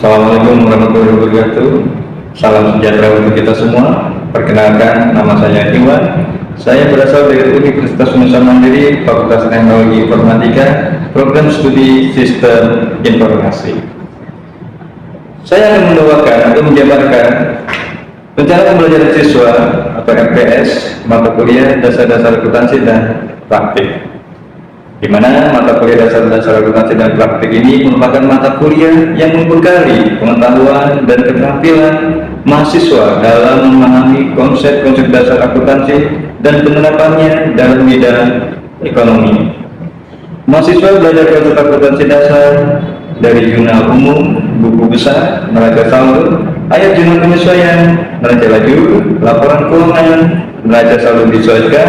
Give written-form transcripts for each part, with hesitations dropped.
Assalamualaikum warahmatullahi wabarakatuh. Salam sejahtera untuk kita semua. Perkenalkan, nama saya Iwan. Saya berasal dari Universitas Nusa Mandiri, Fakultas Teknologi Informatika, Program Studi Sistem Informasi. Saya akan membawakan atau menjabarkan rencana pembelajaran siswa atau RPS mata kuliah dasar-dasar akuntansi dan praktik, di mana mata kuliah dasar-dasar akuntansi dan praktik ini merupakan mata kuliah yang membekali pengetahuan dan keterampilan mahasiswa dalam memahami konsep-konsep dasar akuntansi dan penerapannya dalam bidang ekonomi. Mahasiswa belajar konsep akuntansi dasar dari jurnal umum, buku besar, neraca saldo, ayat jurnal penyesuaian, neraca laju, laporan keuangan, neraca saldo disesuaikan,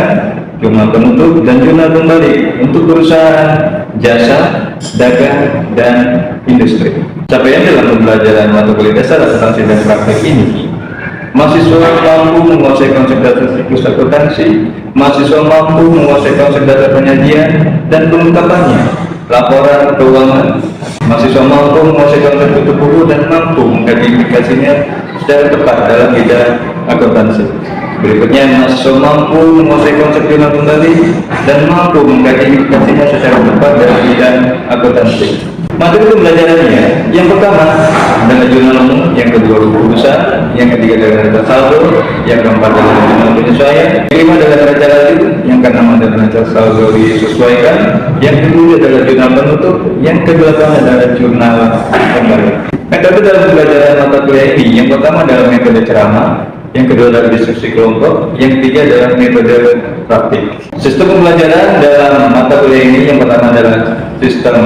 jurnal penutup, dan jurnal kembali untuk perusahaan, jasa, dagang, dan industri. Capaian dalam pembelajaran mata kuliah dasar akuntansi dan praktik ini, mahasiswa mampu menguasai konsep dasar siklus akuntansi, mahasiswa mampu menguasai konsep dasar penyajian dan pengungkapannya, laporan keuangan, mahasiswa mampu menguasai konsep tutup buku dan mampu mengidentifikasinya secara tepat dalam bidang akuntansi. Berikutnya, mahasiswa mampu menguasai konsep jurnal kembali dan mampu mengidentifikasinya secara tepat dalam bidang akuntansi. Materi pembelajarannya, yang pertama adalah jurnal umum, yang kedua buku besar, yang ketiga adalah neraca saldo, yang keempat adalah jurnal penyesuaian, yang kelima adalah neraca laju, yang keenam adalah neraca saldo disesuaikan, yang ketujuh adalah jurnal penutup, yang kedelapan adalah jurnal kembali. Metode dalam pembelajaran mata kuliah ini, yang pertama adalah metode ceramah, yang kedua adalah diskusi kelompok, yang ketiga adalah metode praktik. Sistem pembelajaran dalam mata kuliah ini, yang pertama adalah sistem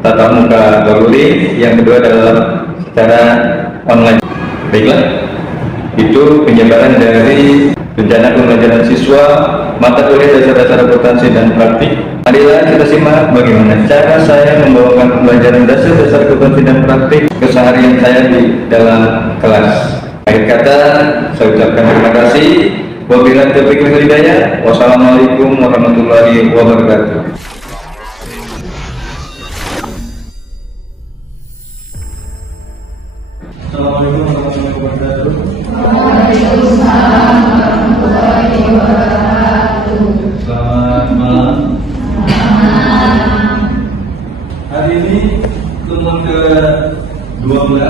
tatap muka atau luring, yang kedua adalah secara online. Baiklah, itu penjabaran dari rencana pembelajaran siswa mata kuliah dasar-dasar akuntansi dan praktik. Marilah kita simak bagaimana cara saya membawakan pembelajaran dasar-dasar akuntansi dan praktik keseharian saya di dalam kelas. Akhir kata, saya ucapkan terima kasih. Wabillahi taufiq wal hidayah. Wassalamualaikum warahmatullahi wabarakatuh. Assalamualaikum warahmatullahi wabarakatuh. Waalaikumsalam warahmatullahi wabarakatuh. Selamat malam. Hari ini pertemuan ke-12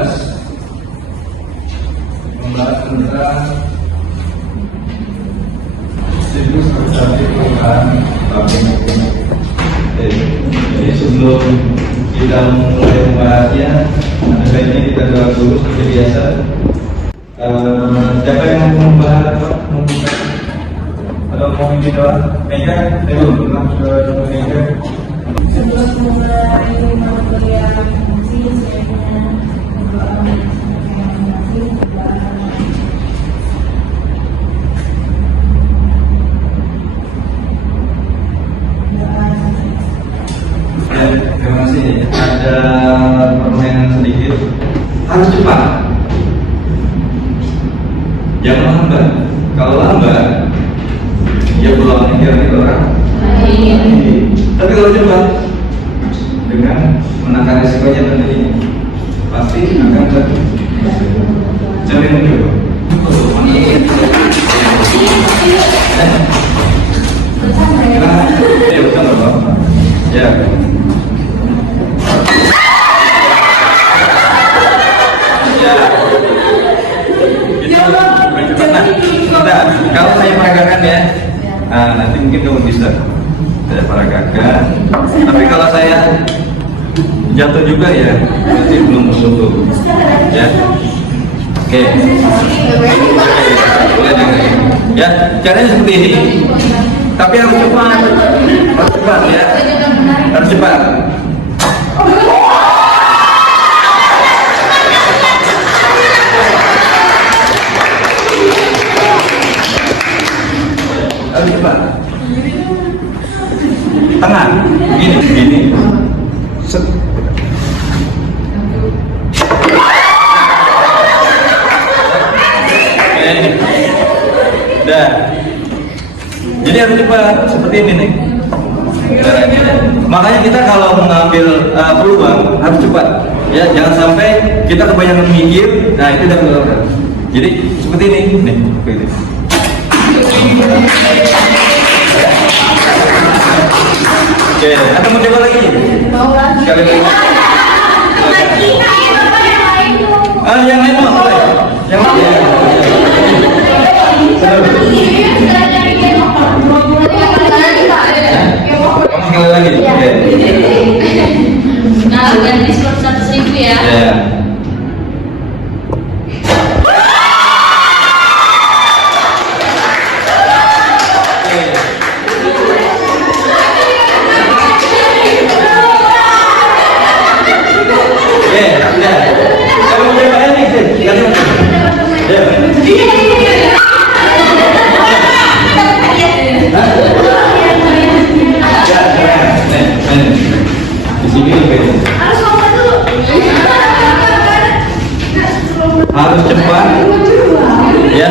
membahas tentang siklus akuntansi perusahaan pabrik. Jadi sebelum kita mulai membahasnya, ada baiknya kita doa dulu seperti biasa. Siapa yang mau membahas? Atau mau bikin doa? Mega? Dulu, langsung Mega. Sebelum mulai kuliah ngaji, saya berdoa Terima kasih. Ada permainan sedikit. Harus cepat. Jangan lambat. Kalau lambat, ya pulangnya kira-kira orang. Tapi kalau cepat, dengan menangkan resikonya tentunya, pasti akan terjamin mencoba. Ya, bukan apa? Ya. Kalau saya peragakan ya, nanti mungkin kamu bisa saya peragakan. Tapi kalau saya jatuh juga ya, berarti belum bersyukur. Ya, oke. Ya, caranya seperti ini. Tapi harus cepat, ya, harus cepat. Harus cepat. Tengah, gini. Set. Dah. Jadi harus cepat seperti ini nih. Caranya. Makanya kita kalau mengambil peluang harus cepat. Ya, jangan sampai kita kebanyakan mikir. Nah, itu udah benar. Jadi seperti ini, nih, seperti ini. Oke, atau mau coba lagi? Mau lagi. Sekali lagi. Lagi. Bapak yang lain dong. Ah, yang lain mau apa ya? Yang lain. Ya. Kamu sekali lagi. Oke. Nah, ganti skor 100.000 ya. Ya. Harus cepat, ya,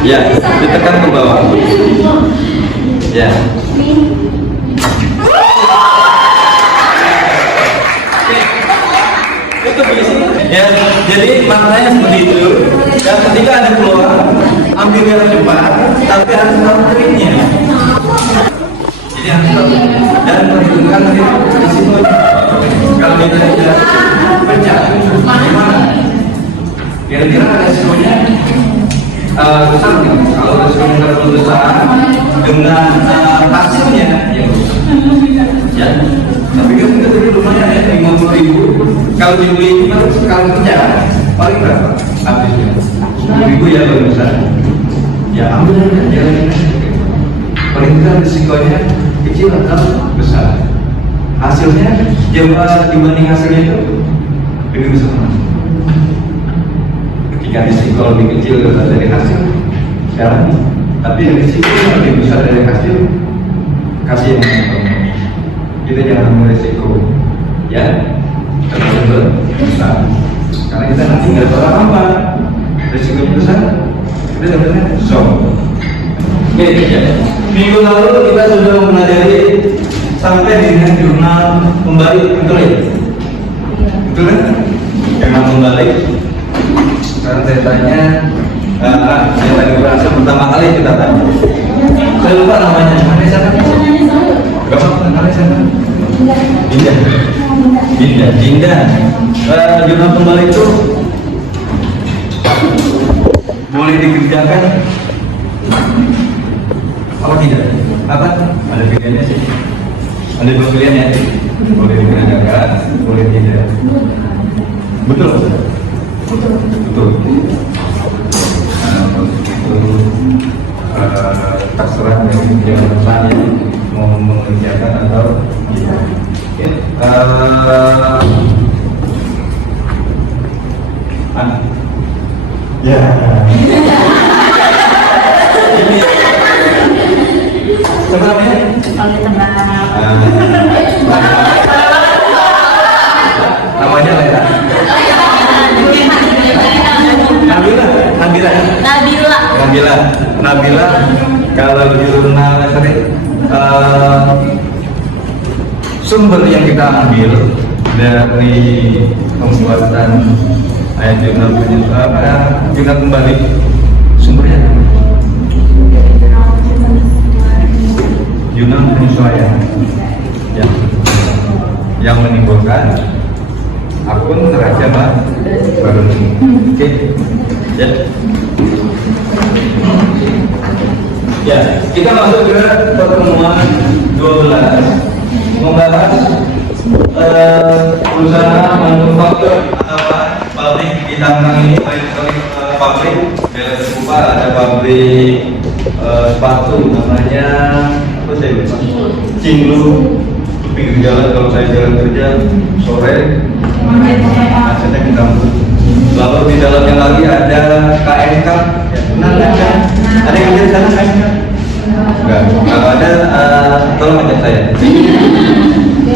ya, ditekan ke bawah, ya. Itu bisa, ya. Jadi maknanya seperti itu. Dan ketika ada keluar, ambil yang cepat, tapi harus tahu triknya. Jadi harus tahu dan perhitungkan risiko. Kalau kita tidak pecah, bagaimana? Kira-kira resikonya besar nggak? Kalau resikonya terlalu besar dengan hasilnya yang besar, ya. Tapi kan kita tadi lumayan ya, 50.000. Kalau dibeli itu kan sekali kerja paling berapa? Habisnya 10.000 ya paling besar. Ya ambil aja, jalanin aja. Paling besar risikonya kecil atau besar. Hasilnya dibanding hasilnya itu lebih besar mana? Ketika risiko lebih kecil dari hasil sekarang, tapi risiko lebih besar dari hasil, kasih yang nonton. Kita jangan ambil risiko, ya, terlalu besar. Karena kita nanti nggak tahu apa, risikonya besar, kita sebenarnya shock. Oke, ya. Minggu lalu kita sudah mempelajari sampai dengan jurnal kembali, betul ya? Betul kan? Jurnal kembali. Sekarang saya tanya, saya tadi berasa pertama kali kita tanya. Saya lupa namanya, mana sana? Gak apa-apa, mana sana? Dinda. Jurnal kembali itu boleh dikerjakan apa tidak? Apa? Ada pilihannya sih. Ada dua pilihan ya. Boleh dikerjakan, boleh tidak. Betul. Betul. Terserah dari jawabannya mau mengerjakan atau tidak. Ya. Ini sebenarnya namanya Lera. Nabila. Kalau jurnal sumber yang kita ambil dari pembuatan ayat jurnal kembali, sumbernya jurnal penyesuaian yang menimbulkan akun neraca baru. Oke, ya. Ya, kita masuk ke pertemuan 12 membahas usaha manufaktur atau pabrik di Tangerang ini. Pabrik bela terbuka, ada pabrik sepatu namanya apa saya lupa, Cinglu, pinggir jalan. Kalau saya jalan kerja sore macetnya kita. Lalu di dalamnya lagi ada KMK, ya, kenal kan? Ada yang di sana KMK? Enggak. Kalau ada, tolong ajak saya.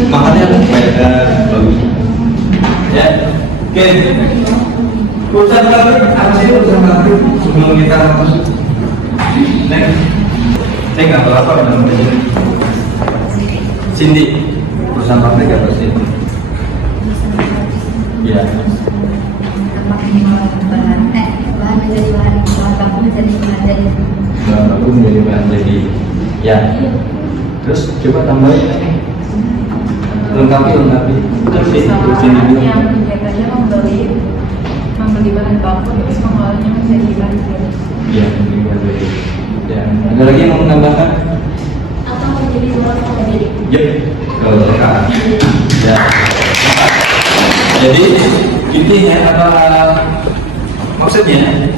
Makannya banyak bagus. Ya, oke. Urusan pabrik apa sih urusan pabrik? Sebelum kita masuk, Neng apa namanya? Cindy. Urusan pabrik apa sih? Ya. Dampak minimal bahan menjadi bahan baku menjadi bahan jadi. Bahan baku menjadi bahan jadi. Ya. Terus coba tambahin lagi. Lengkapi. Terus ini dulu. Yang kegiatannya membeli bahan baku terus mengolahnya menjadi bahan jadi. Ya, menjadi bahan jadi. Ya. Ada lagi yang mau menambahkan? Atau menjadi orang yang jadi. Yep. Kalau lengkap. Ya. Jadi intinya adalah maksudnya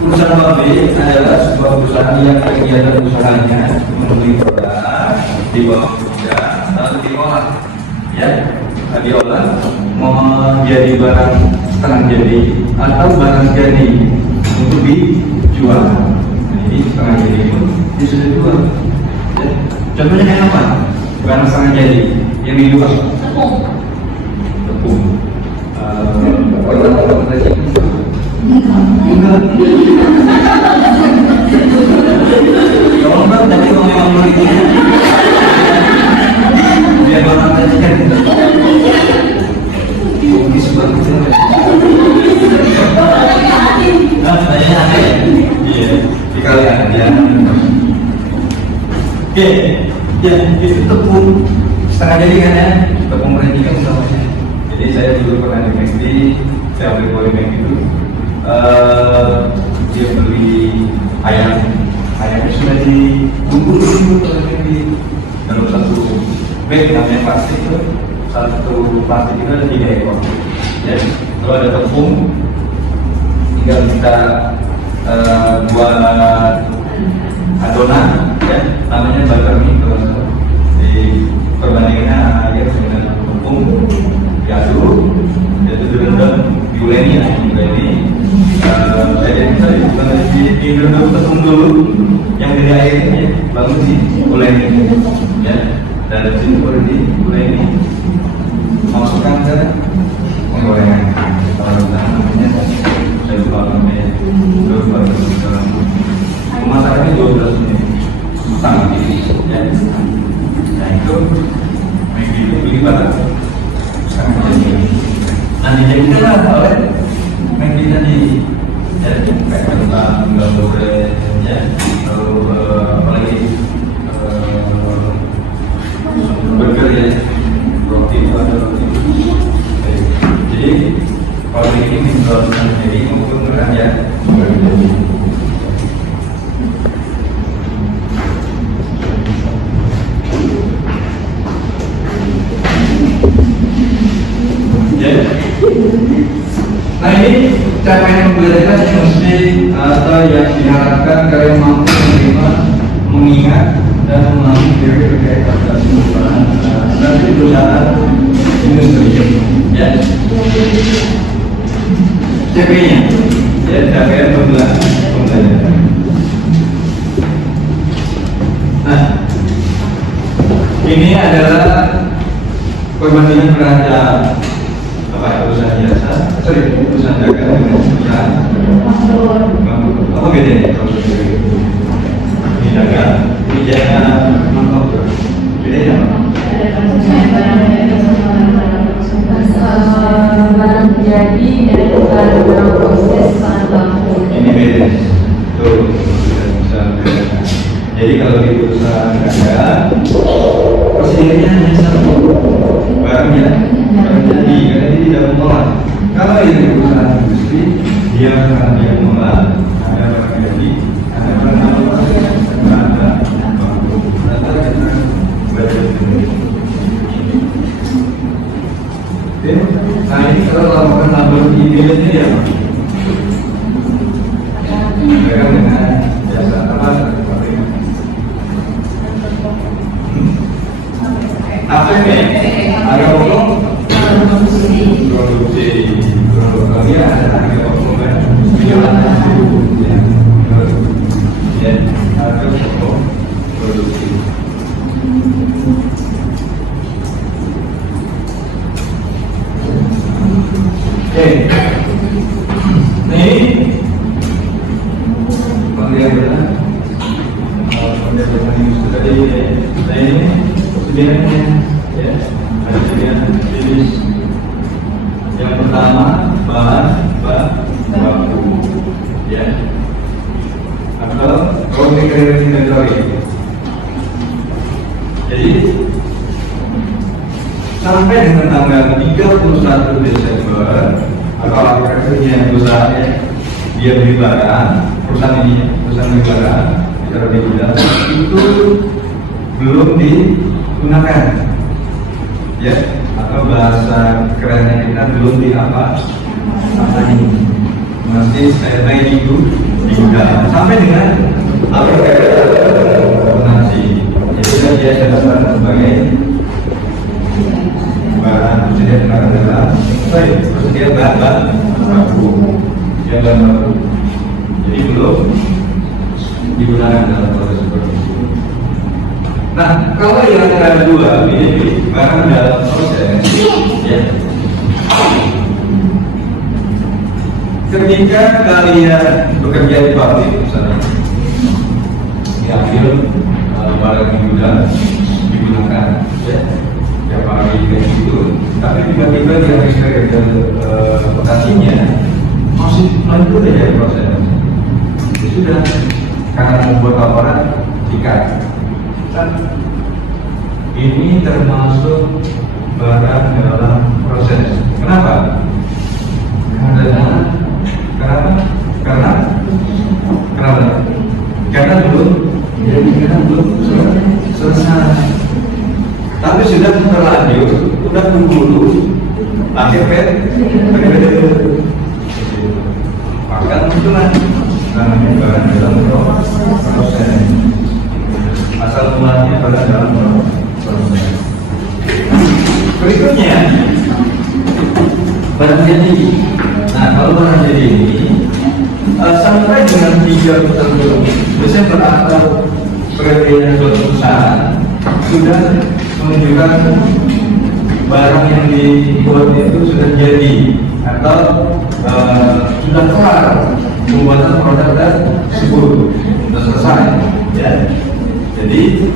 perusahaan pabrik adalah sebuah perusahaan yang kegiatan usahanya membeli produk, dibawa kerja, lalu diolah, ya, diolah menjadi barang setengah jadi atau barang jadi untuk dijual. Jadi setengah jadi itu dia sudah jual. Ya. Contohnya kayak apa? Barang setengah jadi yang dijual. Tepung. Apa tadi? Kalau enggak tadi kalau memang begitu biar orang tadi kan logis banget. Tanya apa ya? Iya, dikalian ya. Oke, ya itu tepung setengah jadi kan ya, tepung rendikan namanya. Jadi saya dulu pernah di McD, saya beli Polimek itu, dia beli ayamnya sudah dibungkus dulu di dalam satu bag namanya plastik itu, satu plastik itu ada 3 ekor. Ya, kalau ada tepung, tinggal kita buat adonan, ya, namanya buttermilk kalau di perbandingannya air dengan tepung diaduk, itu direndam diuleni ya, saya bukan direndam tepung dulu, yang dari air ini baru diuleni, ya, dari situ baru diuleni, masukkan ke penggorengan. Kalau namanya saya lupa namanya, dalam pemasakannya 12 menit, sangat tinggi, ya. Nah itu beli barang. Nanti jadilah oleh McD tadi, ya, kayak kentang, goreng, ya, lalu apalagi burger ya, roti itu ada roti. Jadi kalau ini menjual jadi maupun murah ya. Nah ini capaian pembelajaran yang mesti atau yang diharapkan kalian mampu menerima, mengingat dan memahami diri terkait adaptasi perubahan dari perusahaan industri. Ya, capaiannya, ya, capaian pembelajaran. Nah, ini adalah perbandingan neraca perusahaan jasa, perusahaan dagang dengan perusahaan apa bedanya? Ini dagang, ini jasa, manufaktur. Bedanya apa? Barang jadi dan barang proses bahan baku. Ini beda. Tuh, bisa beda. Jadi kalau di perusahaan dagang, prosedurnya hanya satu, barangnya. Jadi karena dia tidak mengolah. Kalau ini perusahaan industri, dia karena dia mengolah, ada barang jadi, ada barang ada nah ini kalau lakukan tabel idealnya ya, mereka dengan jasa apa? Apa ini? Ada pokok? Produksi ya, ada pokok kan? Ya, ada pokok produksi. Oke, ini panggilan benar. Panggilan benar ini sudah tadi. Nah ini persediaannya, ya, ada persediaan jenis Yang pertama bahan baku, ya, atau raw material inventory. Jadi sampai dengan tanggal 31 Desember atau akhirnya perusahaannya dia beli barang, perusahaan beli barang ditaruh di gudang itu belum digunakan, ya, atau bahasa kerennya kita belum apain, masih saya di gudang sampai dengan donasi. Jadi dia didaftarkan sebagai barang persediaan adalah persediaan bahan baku, jadi belum digunakan dalam proses produksi. Nah, kalau yang kedua ini barang dalam proses, ya, ketika kalian bekerja di pabrik misalnya, diambil barang di gudang digunakan, ya, tiap hari kayak gitu, tapi tiba-tiba di habis kerja lokasinya masih lanjut aja prosesnya. Ya sudah, karena membuat laporan dikat. Ini termasuk barang dalam proses. Kenapa? Karena belum selesai. Tapi sudah terlanjur, sudah kumpul, akhir bahkan munculan namanya barang dalam proses. Asal mulanya barang dalam proses. Berikutnya barang jadi. Nah, kalau barang jadi ini sampai dengan 31 Desember atau periode perusahaan sudah menunjukkan barang yang dibuat itu sudah jadi atau sudah kelar pembuatan produk tersebut, sudah selesai, ya. Jadi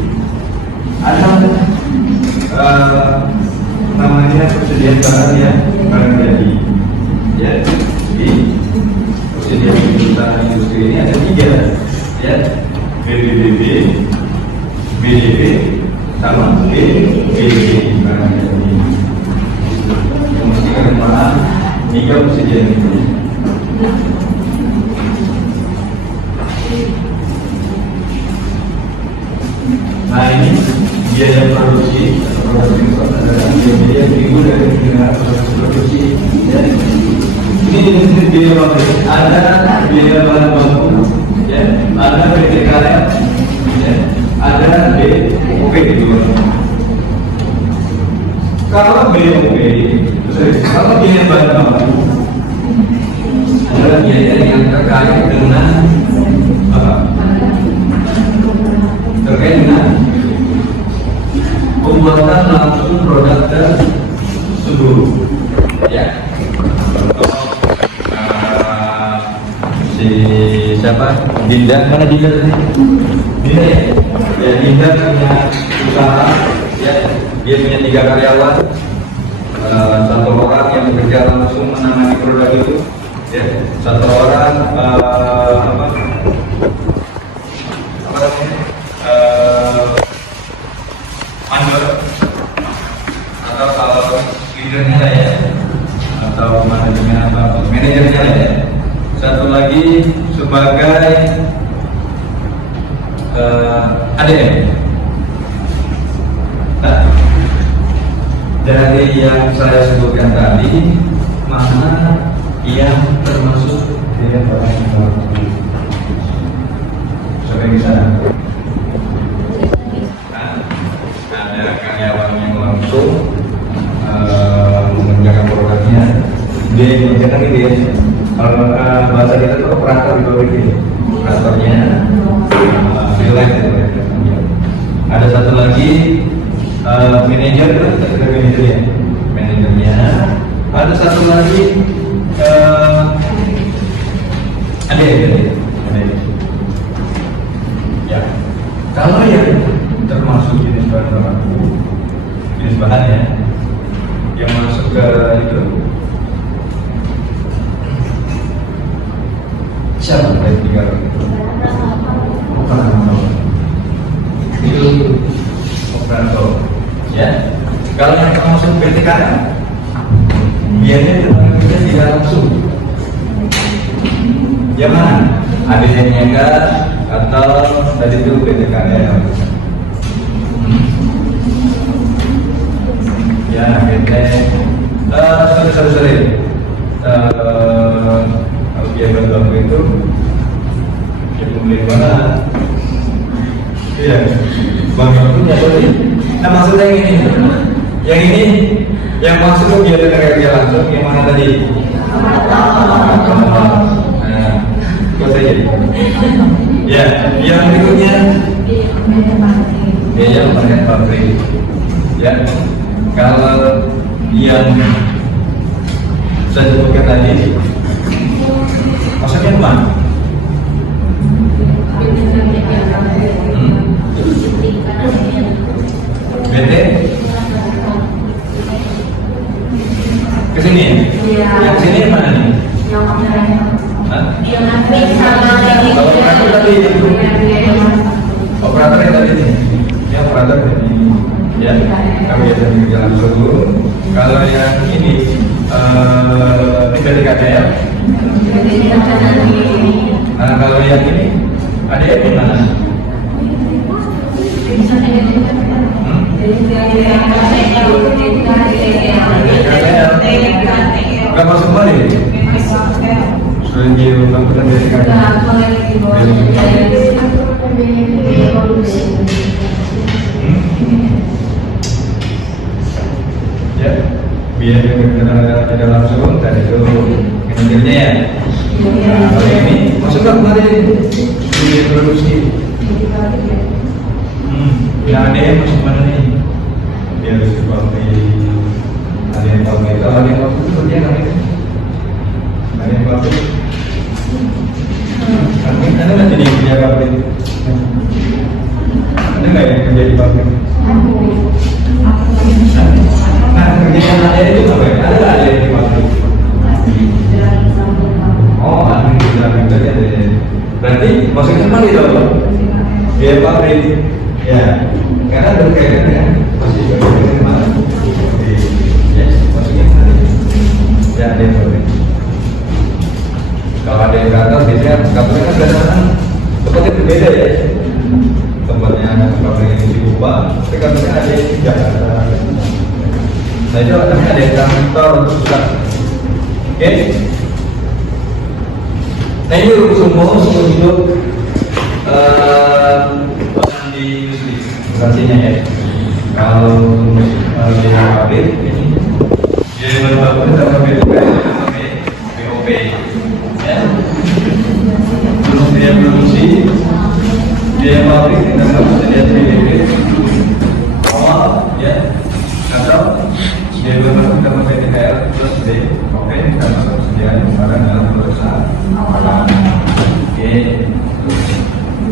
ada namanya persediaan barang ya, barang jadi, ya. Jadi persediaan perusahaan industri ini ada 3, ya, BBB, BDB, sama BDB barang jadi. Memastikan mana 3 persediaan itu. Nah, ini biaya produksi adalah biaya minggu dari proses produksi. Ya. Ini biaya pabrik, ada biaya bahan baku, ya, ada PTKR, ya, ada BOP juga. Kalau BOP, kalau biaya bahan baku adalah biaya yang terkait dengan apa? Terkait dengan pembuatan langsung produk tersebut, ya. Si siapa? Dinda, mana Dinda tadi? Dinda, ya, Dinda punya usaha, ya. Dia punya 3 karyawan, 1 orang yang bekerja langsung menangani produk itu, ya. 1 orang mandor atau kalau leadernya lah, ya, atau manajernya lah, ya. 1 lagi sebagai ADM. Nah, dari yang saya sebutkan tadi, mana yang termasuk biaya barang baku? Sampai di sana. Ada karyawan yang langsung mengerjakan produknya, dia mengerjakan ini, ya. Kalau bahasa kita itu operator di pabrik ini, operatornya relate. Ada 1 lagi manajernya. Ada 1 lagi ada. Ya, kalau yang termasuk jenis bahan baku, jenis bahannya yang masuk ke itu Siapa yang tinggal? Itu operator. Ya. Kalau yang termasuk PTKM, biasanya tenaga kerja tidak langsung. Yang mana? Ada yang nyegat atau tadi itu PTKM. Ya, PT. Sorry. Kalau dia bantu itu, dia beli mana? Iya, bang itu nggak boleh. Nah maksudnya yang ini, yang maksud dia tenaga kerja langsung, yang mana tadi? Nah, itu saja. Ya, yang berikutnya, biaya pembangunan pabrik. Ya, kalau yang saya sebutkan tadi, maksudnya mana? BT ke sini ya? Yang sini yang mana nih? Kalau operator tadi operatornya tadi nih, ya operator tadi ya, kami biasa di jalan dulu. Kalau yang ini tidak ya. Nah kalau yang ini ada yang di mana? Gak masuk balik. Sudah jauh bangunan dari ya, biar tidak langsung dari itu manajernya ya. Nah, kalau ini masukkan kemarin biaya produksi. Yang ada yang masuk mana nih? Biar seperti ada yang pakai. Kalau ada yang pakai itu dia namanya. Ada yang pakai. Ada nggak jadi kerja pabrik? Ada nggak yang kerja di pabrik? Nah, kerjaan ada itu apa ya? Ada nggak ada yang di pabrik? Oh, ada yang kerja deh. Berarti maksudnya apa nih dong? Biaya pabrik. Ya, karena berkaitan dengan masih berkaitan dengan mana? Yes, maksudnya mana? Ya, ada yang pabrik. Kalau ada yang kantor, biasanya kantornya kan kadang-kadang tempatnya berbeda ya. Tempatnya pabrik yang diubah, tapi kantornya ada yang di Jakarta. Nah itu ada yang kantor susah. Oke? Nah ini rumus untuk di industri, operasinya ya. Kalau di pabrik ini, dia berlaku sama BOP. Ya, terus dia produksi, dia pabrik dengan persediaan PDP awal, ya, atau dia berlaku sama PTKL plus BOP karena persediaan barang dalam perusahaan. Oke,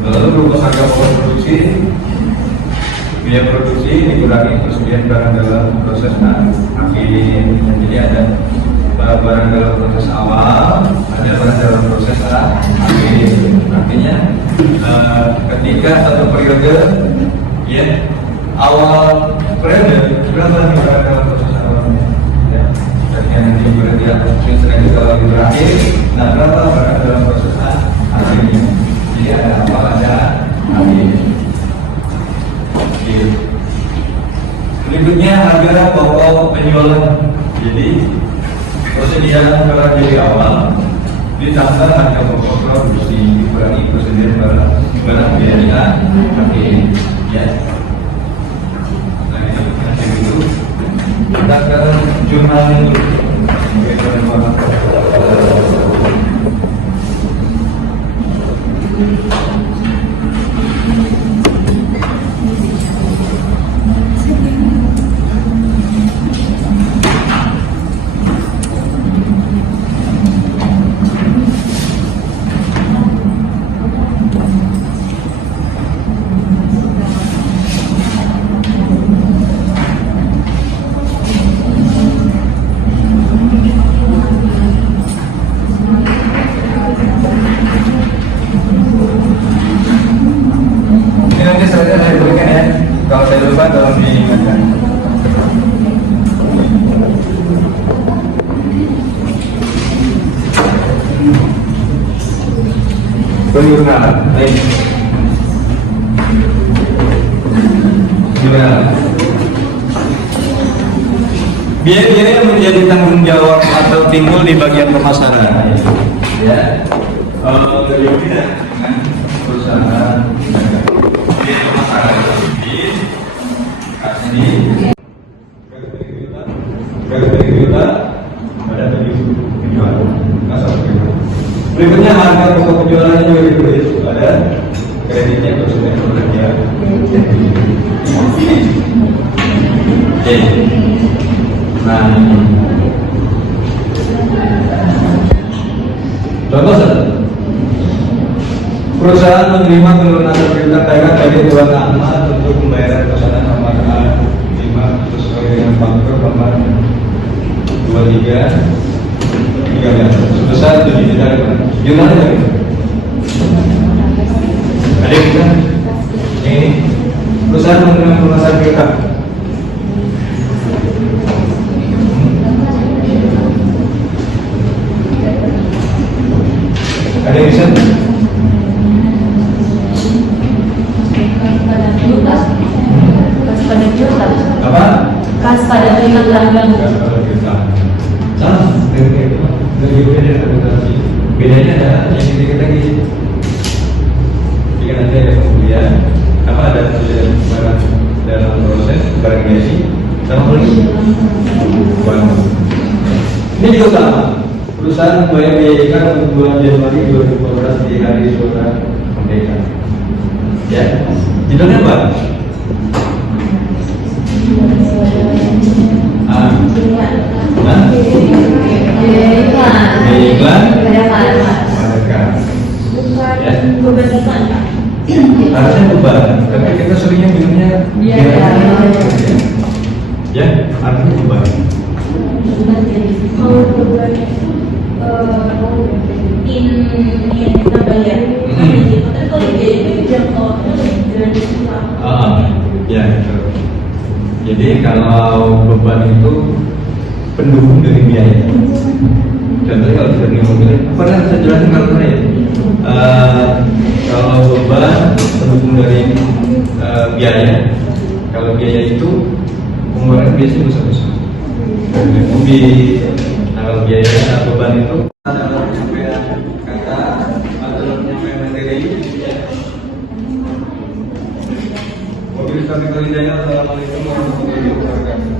lalu rumus harga pokok produksi, biaya produksi dikurangi persediaan barang dalam proses akhir. Jadi ada barang dalam proses awal, ada barang dalam proses akhir. Artinya ketika satu periode, ya awal periode berapa nih barang dalam proses awalnya? Ya, ketika nanti periode sedang kita lagi berakhir, nah berapa barang dalam proses akhirnya? Jadi ada awal, ada akhir. Berikutnya harga pokok penjualan. Jadi persediaan barang dari awal ditambah harga pokok produksi dikurangi persediaan barang biaya akhir. Ya. Nah itu kita ke jurnal ini. selanjutnya saya berikan ya. Kalau saya lupa tolong diingatkan. Gimana? Biaya-biaya yang menjadi tanggung jawab atau timbul di bagian pemasaran. Ya, berbeda dengan perusahaan biaya pemasaran ini garis juta pada penjual. Berikutnya harga pokok penjualannya juga ditulis pada kreditnya konsumen bekerja. Oke. Nah, contoh satu, perusahaan menerima pelunasan piutang dagang dari Tuan Ahmad untuk pembayaran pesanan nomor A5 sesuai dengan faktur nomor 23 sebesar 7 juta. Gimana ya? Ada yang bisa? Yang ini, perusahaan menerima pelunasan piutang. Ada yang bisa? Kas pada piutang. Apa? Kas pada piutang. Salah, lebih beda akuntansi. Bedanya adalah yang sedikit lagi. Jika nanti ada pembelian, apa ada pembelian barang dalam proses barang biasa sama beli. Ini juga sama. Perusahaan membayar biaya ikan untuk bulan Januari 2014 di hari suara merdeka. Ya, judulnya apa? Iklan merdeka. Ya. Harusnya beban, tapi kita seringnya bilangnya ya, artinya beban. Kita bayar. Tapi kalau dia itu jangkauannya lebih Ya, betul. Jadi kalau beban itu pendukung dari biaya. Contohnya kalau kita beli mobil, pernah saya jelaskan kalau saya kalau beban pendukung dari biaya. Kalau biaya itu pengeluaran biasanya besar-besar. Mobil, kalau biaya beban itu adalah penyampaian kata atau penyampaian materi. Mobil kami kali jaya. Assalamualaikum warahmatullahi wabarakatuh.